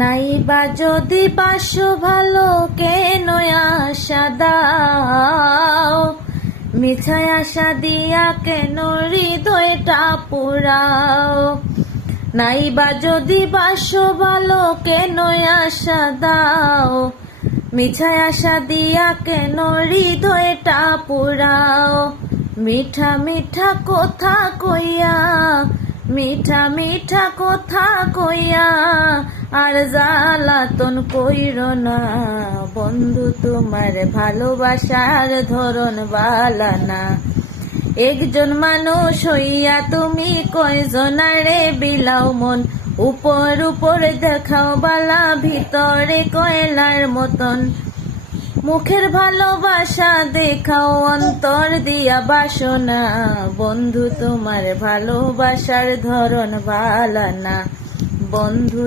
নাইবা যদি বাসো ভালো কেন আশা দাও, মিছায় আশা দিয়া কেন হৃদয়টা পোড়াও। নাইবা যদি বাসো ভালো কেন আশা দাও, মিছায় আশা দিয়া কেন হৃদয়টা পোড়াও। মিঠা মিঠা কথা কইয়া, মিঠা মিঠা কথা কইয়া আর জ্বালাতন কইরো না। বন্ধু তোমার ভালোবাসার ধরন বালা না। একজন মানুষ হইয়া তুমি কয়জনারে বিলাও মন, উপর উপর দেখাও বালা ভিতরে কয়লার মতন। মুখের ভালোবাসা দেখাও অন্তর দিয়া বাসনা। বন্ধু তোমার ভালোবাসার ধরন বালা না। বন্ধু